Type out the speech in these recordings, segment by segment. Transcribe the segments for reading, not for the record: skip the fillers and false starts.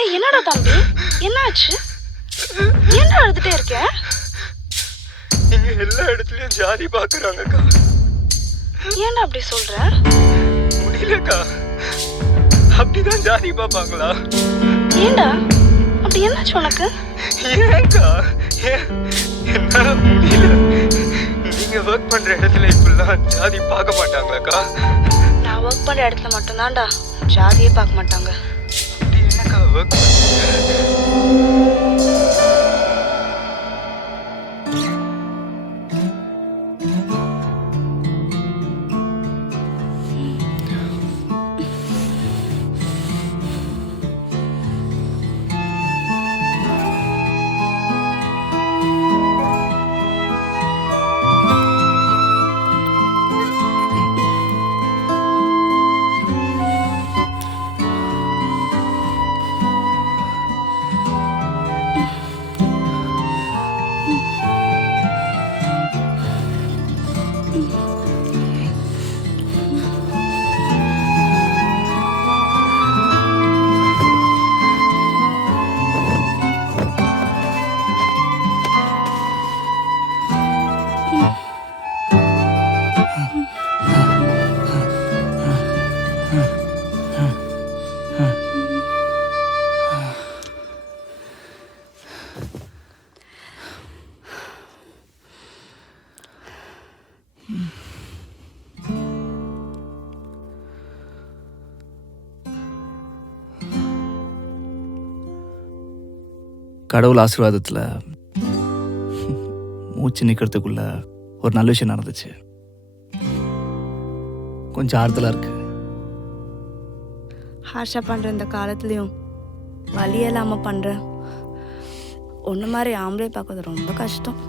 ஏய் என்னடா தம்பி, என்னாச்சு? ஏன்டா அழுதுட்டே இருக்க? இங்க எல்லா இடத்துலயும் ஜாதி பாக்குறாங்கக்கா. ஏன்டா அப்படி சொல்ற? முடியலக்கா, அப்படிதான் ஜாதி பாப்பாங்களா? ஏன்டா அப்படி என்னாச்சு உனக்கு? ஏன்க்கா, ஏன் என்னால முடியல. நீங்க ஒர்க் பண்ற இடத்துல இப்படிலாம் ஜாதி பார்க்க மாட்டாங்களாக்கா? நான் ஒர்க் பண்ற இடத்துல மட்டும்தான்டா ஜாதியே பார்க்க மாட்டாங்க. அப்படி என்னக்கா ஒர்க் கடவுள் ஆசீர்வாதத்தில் மூச்சு நிற்கிறதுக்குள்ள ஒரு நல்ல விஷயம் நடந்துச்சு. கொஞ்சம் ஆறுதலாக இருக்கு. ஹார்ஷா பண்ற இந்த காலத்துலயும் வலி இல்லாம பண்ற ஒன்று மாதிரி ஆம்பளை பார்க்கறது ரொம்ப கஷ்டம்.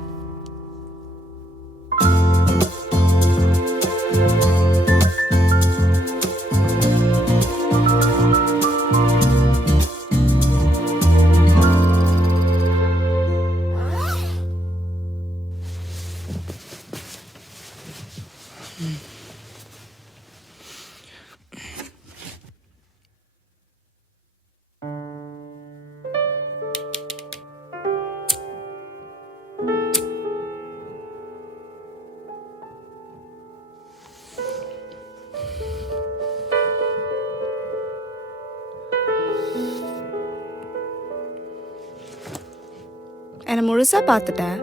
என்னை முழுசா பார்த்துட்டேன்,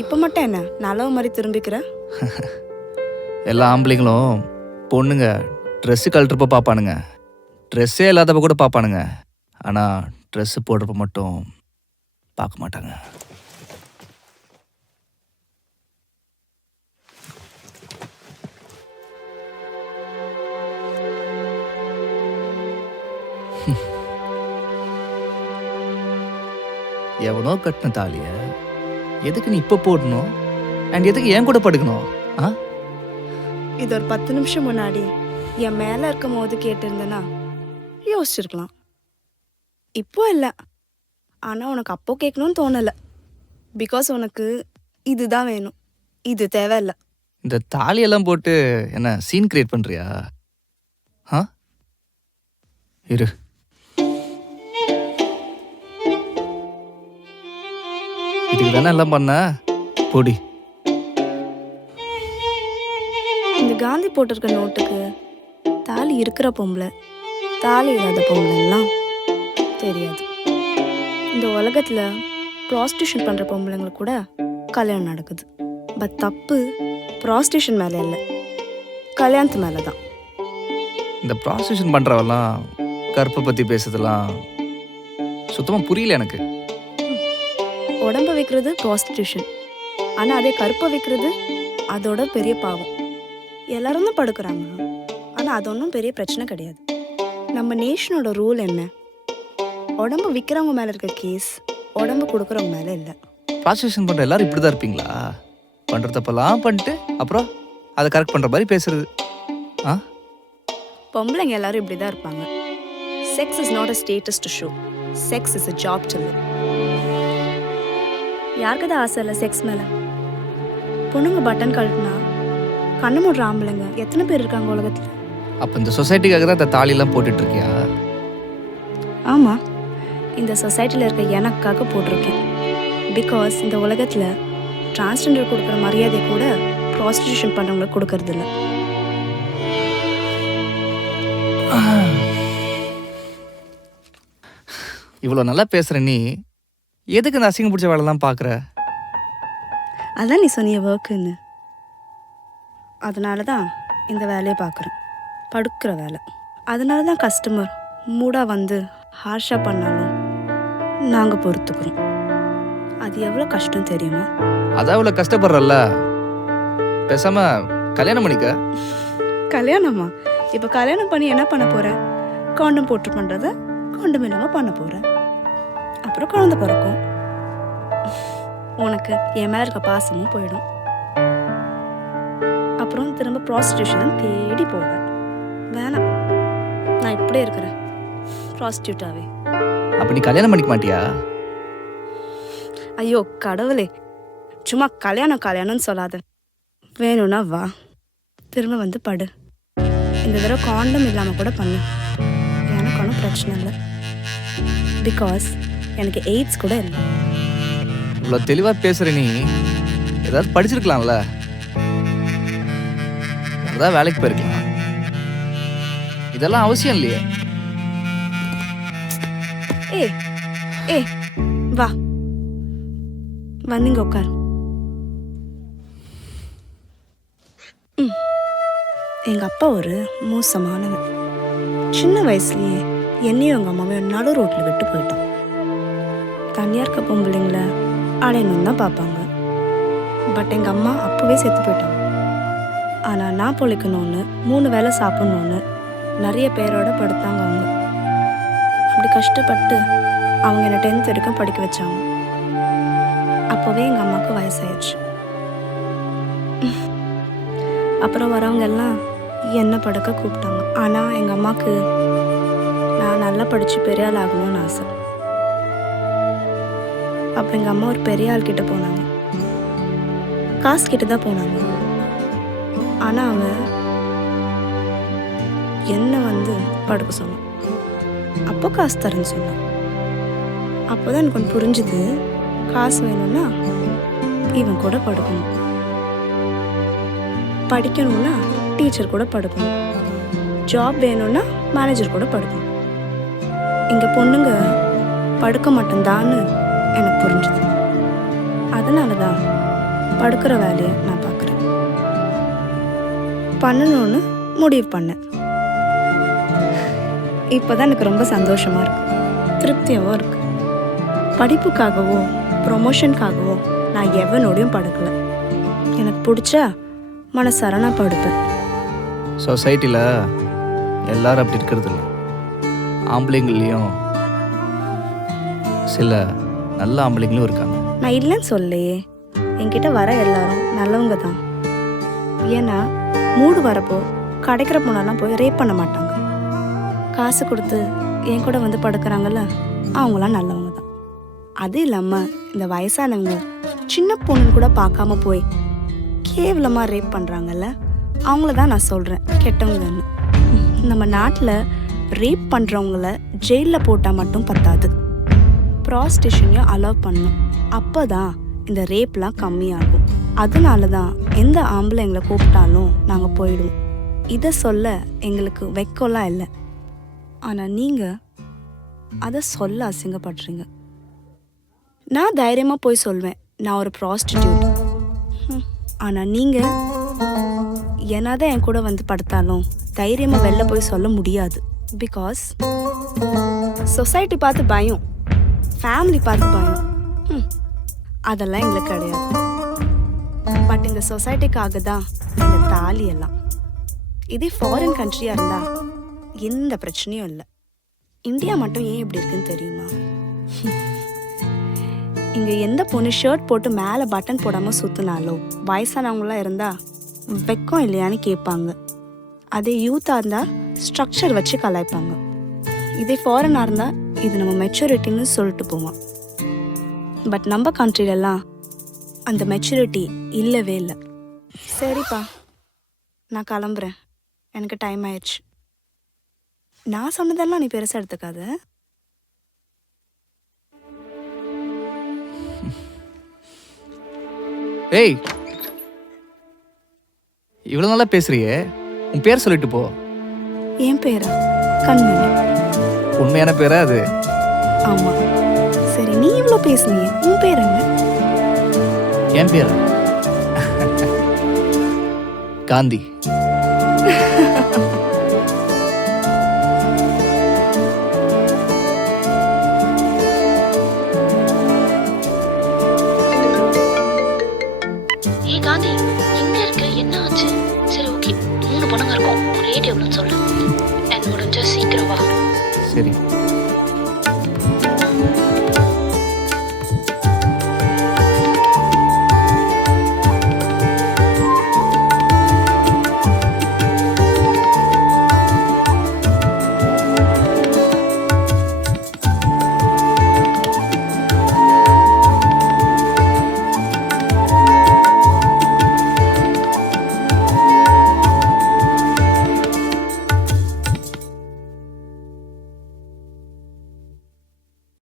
இப்போ மட்டும் என்ன நல்லவ மாதிரி திரும்பிக்கிற? எல்லா ஆம்பளைங்களும் பொண்ணுங்க ட்ரெஸ்ஸு கழட்டுறப்ப பார்ப்பானுங்க, ட்ரெஸ்ஸே இல்லாதப்ப கூட பார்ப்பானுங்க. ஆனால் ட்ரெஸ்ஸு போடுறப்ப மட்டும் பார்க்க மாட்டாங்க. எவனோ கட்டின தாலிய எதுக்கு நீ இப்போ போடணும்? அண்ட் எதுக்கு ஏன் கூட படுக்கணும்? இது ஒரு 10 நிமிஷம் முன்னாடி என் மேலே இருக்கும் போது கேட்டிருந்தேன்னா யோசிச்சிருக்கலாம். இப்போ இல்லை, ஆனால் உனக்கு அப்போ கேட்கணும்னு தோணலை. பிகாஸ் உனக்கு இதுதான் வேணும், இது தேவையில்லை. இந்த தாலியெல்லாம் போட்டு என்ன சீன் கிரியேட் பண்ணுறியா? இரு, இதுக்கு தானே எல்லாம் பண்ண பொடி. இந்த காந்தி போட்டிருக்க நோட்டுக்கு தாலி இருக்கிற பொம்பளை தாலி இல்லாத பொம்பளைலாம் தெரியாது. இந்த உலகத்தில் ப்ராஸ்டியூஷன் பண்ணுற பொம்பளைங்களுக்கு கூட கல்யாணம் நடக்குது. பட் தப்பு ப்ராஸ்டியூஷன் மேலே இல்லை, கல்யாணத்து மேலே தான். இந்த ப்ராஸ்டியூஷன் பண்ணுறவெல்லாம் கற்பை பற்றி பேசுறதெல்லாம் சுத்தமாக புரியல எனக்கு. உடம்ப வைக்கிறது ப்ராஸ்டியூஷன், ஆனால் அதே கருப்பை வைக்கிறது அதோட பெரிய பாவம். எல்லாரும் தான் படுக்கிறாங்க, ஆனால் அது ஒன்றும் பெரிய பிரச்சனை கிடையாது. நம்ம நேஷனோட ரூல் என்ன? உடம்பு விற்கிறவங்க மேலே இருக்க கேஸ் உடம்பு கொடுக்குறவங்க மேலே இல்லை. ப்ராஸ்டியூஷன் பண்ணுற எல்லாரும் இப்படி தான் இருப்பீங்களா? பண்ணுறதப்பெல்லாம் பண்ணிட்டு அப்புறம் அதை கரெக்ட் பண்ணுற மாதிரி பேசுறது. பொம்பளைங்க எல்லாரும் இப்படி தான் இருப்பாங்க. Sex is not a status to show, sex is a job to live. யாருக்கு தான் ஆசை இல்லை செக்ஸ் மேலே? பொண்ணுங்க பட்டன் கழட்டினா கண்ணு மூடுற ஆம்பளைங்க எத்தனை பேர் இருக்காங்க உலகத்தில்? அப்போ இந்த சொசைட்டிக்காக தான் இந்த தாலியெல்லாம் போட்டுட்டு இருக்கியா? ஆமாம், இந்த சொசைட்டியில் இருக்க எனக்காக போட்டிருக்கேன். பிகாஸ் இந்த உலகத்தில் டிரான்ஸ்ஜெண்டர் கொடுக்குற மரியாதை கூட ப்ராஸ்டியூஷன் பண்ணுறவங்களுக்கு கொடுக்கறதில்ல. இவ்வளோ நல்லா பேசுகிற நீ எதுக்கு இந்த அசிங்கம் பிடிச்ச வேலைலாம் பார்க்குற? அதான் நீ சொன்னிய ஒர்க்குன்னு, அதனால தான் இந்த வேலையை பார்க்குறேன். படுக்கிற வேலை. அதனால தான் கஸ்டமர் மூடாக வந்து ஹார்ஷாக பண்ணாலும் நாங்கள் பொறுத்துக்கிறோம். அது எவ்வளோ கஷ்டம் தெரியுமா? அதான் இவ்வளோ கஷ்டப்படுறல்ல, பேசாம கல்யாணம் பண்ணிக்க. கல்யாணமா? இப்போ கல்யாணம் பண்ணி என்ன பண்ண போகிறேன்? காண்டம் போட்டு பண்ணுறத காண்டம் இல்லாமல் பண்ண போகிறேன். அப்புறம் குழந்தை பிறக்கும். உனக்கு என் மேலே இருக்க பாசமும் போயிடும். அப்புறம் திரும்ப ப்ராஸ்டியூஷன் தேடி போவேன். வேணாம், நான் இப்படியே இருக்கிறேன் ப்ராஸ்டியூட்டாவே. அப்போ நீ கல்யாணம் பண்ணிக்க மாட்டியா? ஐயோ கடவுளே, சும்மா கல்யாணம் கல்யாணம்னு சொல்லாத. வேணும்னா வா, திரும்ப வந்து படு. இந்த தடவை காண்டம் இல்லாமல் கூட பண்ணு, எனக்கு ஒன்றும் பிரச்சனை இல்லை. பிகாஸ் எனக்கு எய்ட்ஸ் கூட இல்லை. இவ்வளோ தெளிவாக பேசுகிற நீ ஏதாவது படிச்சிருக்கலாம்ல, அதான் வேலைக்கு போயிருக்கலாம். இதெல்லாம் அவசியம் இல்லையே. ஏ ஏ வா, வந்தீங்க உட்கார். எங்க அப்பா ஒரு மோசமானவன். சின்ன வயசுலயே என்னையும் எங்க அம்மாவையும் நடு ரோட்ல விட்டு போயிட்டான். தனியா இருக்க பொம்பளைங்கள அடையணும் தான் பார்ப்பாங்க. பட் எங்க அம்மா அப்பவே செத்து போயிட்டாங்க. ஆனா நான் பொழைக்கணும்னு 3 வேளை சாப்பிடணும்னு நிறைய பேரோட படுத்தாங்க அவங்க. அப்படி கஷ்டப்பட்டு அவங்க என்னை 10th வரைக்கும் படிக்க வச்சாங்க. அப்போவே எங்கள் அம்மாவுக்கு வயசாயிடுச்சு. அப்புறம் வரவங்க எல்லாம் என்ன படுக்க கூப்பிட்டாங்க. ஆனால் எங்கள் அம்மாவுக்கு நான் நல்லா படித்து பெரிய ஆள் ஆகணும்னு ஆசை. அப்போ எங்கள் அம்மா ஒரு பெரிய ஆள் கிட்ட போனாங்க. காசு கிட்ட தான் போனாங்க. ஆனால் அவன் என்ன வந்து படுக்க சொன்னான். அப்போ காசு தரேன்னு சொன்னான். அப்போதான் எனக்கு ஒன்று புரிஞ்சுது, காசு வேணும்னா இவன் கூட படுக்கணும், படிக்கணும்னா டீச்சர் கூட படுக்கணும், ஜாப் வேணும்னா மேனேஜர் கூட படுக்கணும். இங்கே பொண்ணுங்க படுக்க மாட்டேன்தான்னு எனக்கு புரிஞ்சுது. அதனால தான் படுக்கிற வேலையை நான் பார்க்குறேன், பண்ணணும்னு முடிவு பண்ணேன். இப்போதான் எனக்கு ரொம்ப சந்தோஷமாக இருக்கு, திருப்தியாகவும் இருக்கு. படிப்புக்காகவோ ப்ரொமோஷனுக்காகவோ நான் எவனோடையும் படுக்கலை. எனக்கு பிடிச்சா மனசார நான் படுப்பேன். சொசைட்டியில் எல்லாரும் அப்படி இருக்கிறது இல்லை. ஆம்பளைங்கள்லேயும் சில நல்ல ஆம்பளைங்களும் இருக்காங்க. நான் இல்லைன்னு சொல்லலையே, என்கிட்ட வர எல்லாரும் நல்லவங்க தான். ஏன்னா மூடு வரப்போ கிடைக்கிற பொண்ணெல்லாம் போய் ரேப் பண்ண மாட்டாங்க. காசு கொடுத்து என் கூட வந்து படுக்கிறாங்கல்ல, அவங்களாம் நல்லவங்க தான். அது இல்லாமல் இந்த வயசானவங்க சின்ன பொண்ணுன்னு கூட பார்க்காம போய் கேவலமாக ரேப் பண்ணுறாங்கல்ல, அவங்கள தான் நான் சொல்கிறேன் கெட்டவங்கன்னு. நம்ம நாட்டில் ரேப் பண்ணுறவங்கள ஜெயிலில் போட்டால் மட்டும் பத்தாது, ப்ராஸ்டியூஷனையும் அலோவ் பண்ணணும். அப்போ தான் இந்த ரேப்லாம் கம்மியாகும். அதனால தான் எந்த ஆம்பளை எங்களை கூப்பிட்டாலும் நாங்கள் போயிடுவோம். இதை சொல்ல எங்களுக்கு வெக்கம்லாம் இல்லை. ஆனால் நீங்கள் அதை சொல்ல அசிங்கப்படுறீங்க. நான் தைரியமாக போய் சொல்வேன் நான் ஒரு ப்ராஸ்டிடியூட். ஆனால் நீங்கள் என்னதான் என் கூட வந்து படுத்தாலும் தைரியமாக வெளில போய் சொல்ல முடியாது. பிகாஸ் சொசைட்டி பார்த்து பயம், ஃபேமிலி பார்த்து பயம், அதெல்லாம் எங்களுக்கு கிடையாது. பட் இந்த சொசைட்டிக்காக தான் இந்த தாலி எல்லாம். இதே ஃபாரின் கண்ட்ரியாக இருந்தால் எந்த பிரச்சனையும் இல்லை. இந்தியா மட்டும் ஏன் இப்படி இருக்குன்னு தெரியுமா? இங்கே எந்த பொண்ணு ஷர்ட் போட்டு மேலே பட்டன் போடாமல் சுற்றினாலோ வயசானவங்களாம் இருந்தால் வெக்கம் இல்லையான்னு கேட்பாங்க. அதே யூத்தாக இருந்தால் ஸ்ட்ரக்சர் வச்சு கலாய்ப்பாங்க. இதே ஃபாரினாக இருந்தால் இது நம்ம மெச்சூரிட்டின்னு சொல்லிட்டு போவோம். பட் நம்ம கண்ட்ரிலெல்லாம் அந்த மெச்சூரிட்டி இல்லவே இல்லை. சரிப்பா, நான் கிளம்புறேன், எனக்கு டைம் ஆயிடுச்சு. நான் சொன்னதெல்லாம் நீ பெருசாக எடுத்துக்காத. ஏய், இவ்வளவு நல்லா பேசுறியே, உன் பேர் சொல்லிட்டு போ. என் பேரா? கண்மணி. உண்மையான பேரா அது? ஆமா. சரி, நீ இவ்வளோ பேசுனியே, உன் பேர் என்ன? என் பேரா? காந்தி. ஏய் காந்தி, எங்க இருக்க? என்ன ஆச்சு? சரி ஓகே, 3 பொண்ணுங்க இருக்கோம். ரேட் எவ்வளோன்னு சொல்லு. அண்ட் முடிஞ்சா சீக்கிரம் வா. சரி.